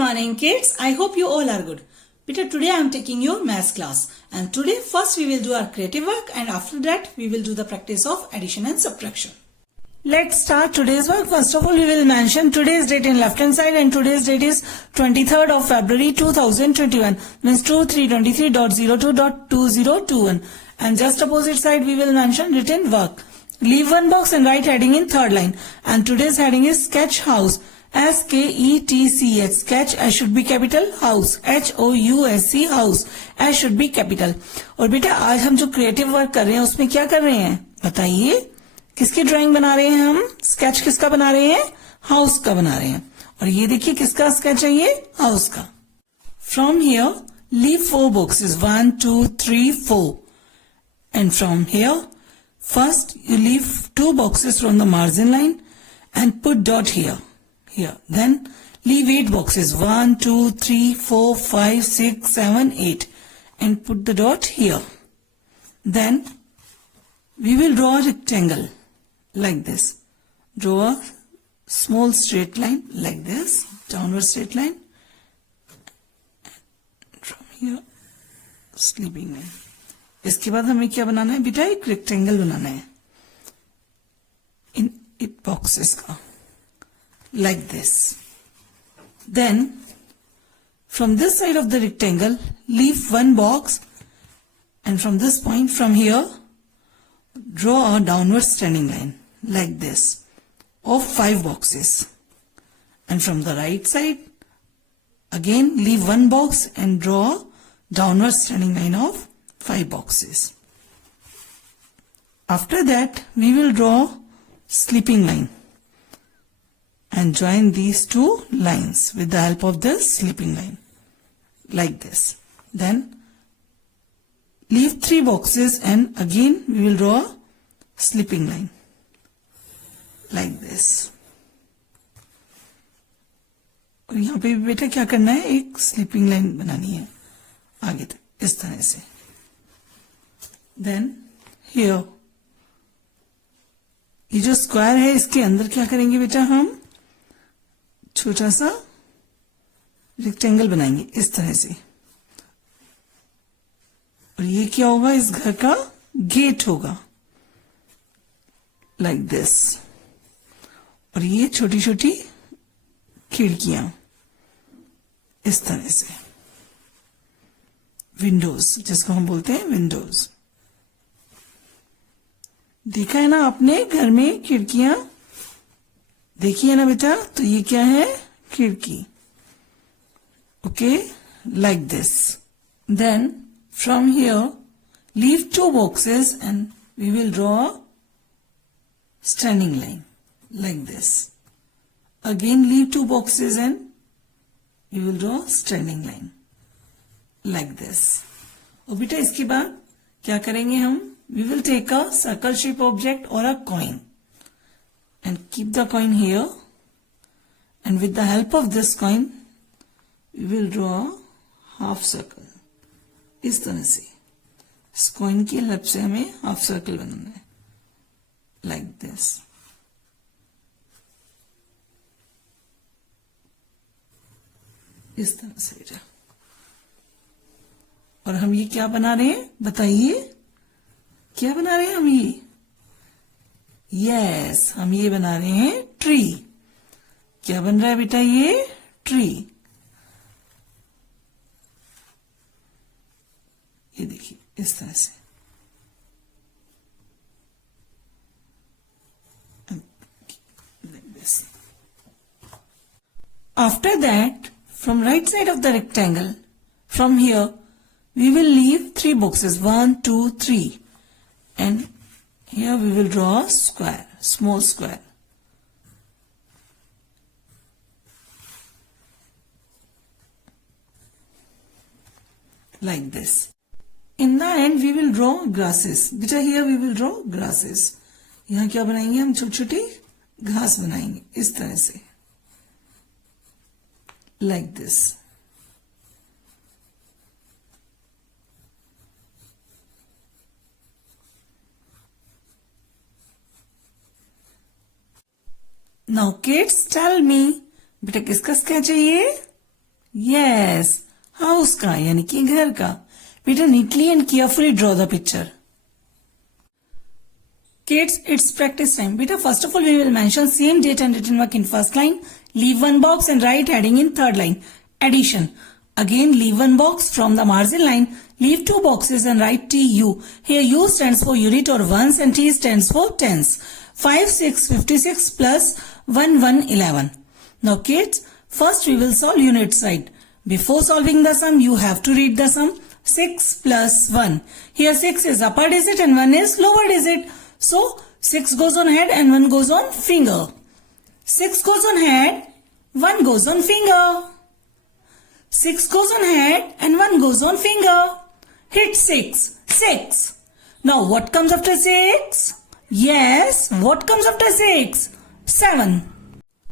morning kids. I hope you all are good. Beta, today I am taking your maths class and today first we will do our creative work and after that we will do the practice of addition and subtraction. Let's start today's work. First of all we will mention today's date in left hand side and today's date is 23rd of February 2021 means 2323.02.2021 and just opposite side we will mention written work. Leave one box and write heading in third line and today's heading is sketch house. SKETCH sketch S should be capital house HOUSE house S should be capital. और बेटा आज हम जो creative work कर रहे हैं उसमें क्या कर रहे हैं बताइए, किसकी ड्राइंग बना रहे हैं हम, स्केच किसका बना रहे हैं, हाउस का बना रहे हैं. और ये देखिए किसका स्केच है, ये हाउस का. From here leave 4 boxes 1 2 3 4 and from here first you leave 2 boxes from the margin line and put dot here. Then leave 8 boxes 1 2 3 4 5 6 7 8 and put the dot here. Then we will draw a rectangle like this. Draw a small straight line like this, downward straight line. From here sleeping line. इसके बाद हमें क्या बनाना है बेटा, एक rectangle बनाना है इन 8 boxes का like this. Then from this side of the rectangle leave 1 box and from this point from here draw a downward standing line like this of 5 boxes and from the right side again leave 1 box and draw a downward standing line of 5 boxes. After that we will draw sleeping line and join these 2 lines with the help of this sleeping line like this. Then leave 3 boxes and again we will draw a sleeping line like this. और यहाँ पे भी बेटा क्या करना है, एक sleeping line बनानी है आगे तक इस तरह से. Then here ये जो स्क्वायर है इसके अंदर क्या करेंगे बेटा, हम छोटा सा रेक्टेंगल बनाएंगे इस तरह से. और ये क्या होगा, इस घर का गेट होगा लाइक दिस. और ये छोटी छोटी खिड़कियां इस तरह से, विंडोज जिसको हम बोलते हैं विंडोज. देखा है ना आपने घर में खिड़कियां देखी है ना बेटा, तो ये क्या है, खिड़की. Okay like this. Then from here leave 2 boxes and we will draw a standing line like this. Again leave 2 boxes and we will draw standing line like this. और बेटा इसके बाद क्या करेंगे हम, we will take a circle shape object or a coin and keep the coin here and with the help of this coin we will draw a half circle इस तरह से. इस coin की हेल्प से हमें half circle बनाना है like this. इस तरह से बेटा. और हम ये क्या बना रहे हैं बताइए, क्या बना रहे हैं हम, ये यस हम ये बना रहे हैं ट्री. क्या बन रहा है बेटा, ये ट्री. ये देखिए इस तरह से. After that from right side of the rectangle from here we will leave 3 boxes 1 2 3 and here we will draw a square, small square. Like this. In the end we will draw grasses. Beta here we will draw grasses. यहाँ क्या बनाएंगे हम, छोटी छोटी घास बनाएंगे इस तरह से like this. Now kids tell me, बेटा किसका स्केच है ये, Yes, house का यानी कि घर का. Better neatly and carefully draw the picture. Kids, it's practice time. Beta, first of all, we will mention same date and written work in first line. Leave one box and write heading in third line. Addition. Again, leave one box from the margin line. Leave two boxes and write TU. Here U stands for unit or ones and T stands for tens. 5, 6, 56 plus 1, 1, 11. Now kids, first we will solve unit side. Before solving the sum, you have to read the sum. 6 plus 1. Here 6 is upper digit and 1 is lower digit. So 6 goes on head and 1 goes on finger. 6 goes on head, 1 goes on finger. 6 goes on head and 1 goes on finger. Hit 6. 6. Now what comes after 6? Yes, what comes after 6? 7.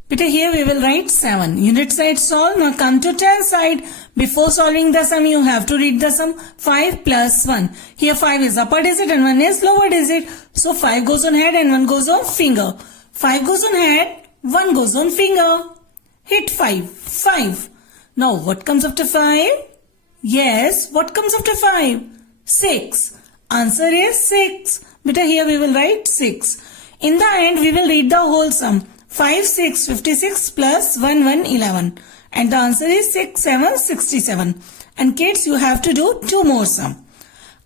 Beta, here we will write 7. Unit side solve. Now come to 10 side. Before solving the sum, you have to read the sum. 5 plus 1. Here 5 is upper digit and 1 is lower digit. So 5 goes on head and 1 goes on finger. 5 goes on head, 1 goes on finger. Hit 5. 5. Now what comes after 5? Yes, what comes after 5? 6. Answer is 6. Beta, here we will write 6. In the end, we will read the whole sum. 5, 6, 56 plus 1, 1, 11. And the answer is 6, 7, 67. And kids, you have to do two more sum.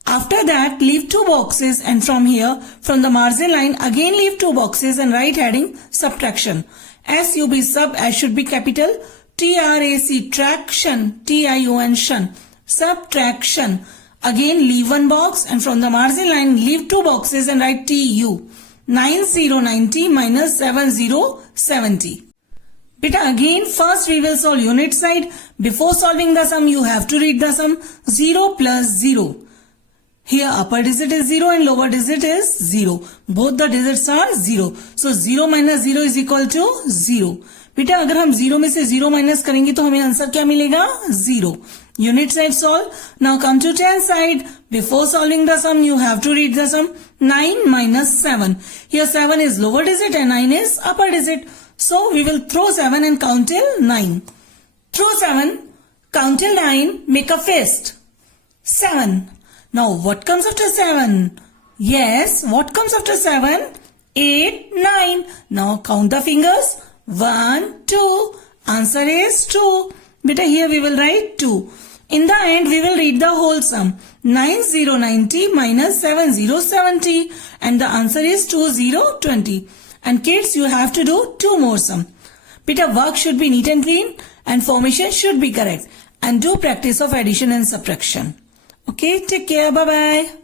After that, leave two boxes and from here, from the margin line, again leave two boxes and write heading subtraction. SUB sub, S should be capital. TRAC, traction, TION, shun. Subtraction. Again leave one box and from the margin line, leave two boxes and write TU. 9090 minus 7070. Beta, again first we will solve unit side. Before solving the sum, you have to read the sum. 0 plus 0. Here upper digit is 0 and lower digit is 0. Both the digits are 0. So 0 minus 0 is equal to 0. बेटा अगर हम 0 में से 0 minus करेंगे तो हमें answer क्या मिलेगा? 0. Unit side solve. Now come to 10 side. Before solving the sum, you have to read the sum. 9 minus 7. Here 7 is lower digit and 9 is upper digit. So we will throw 7 and count till 9. Throw 7, count till 9, make a fist. 7. Now what comes after 7? Yes, what comes after 7? 8, 9. Now count the fingers. 1, 2. Answer is 2. Beta, here we will write 2. In the end, we will read the whole sum. 9090 minus 7070. And the answer is 2020. And kids, you have to do two more sum. Beta, work should be neat and clean. And formation should be correct. And do practice of addition and subtraction. Okay, take care. Bye-bye.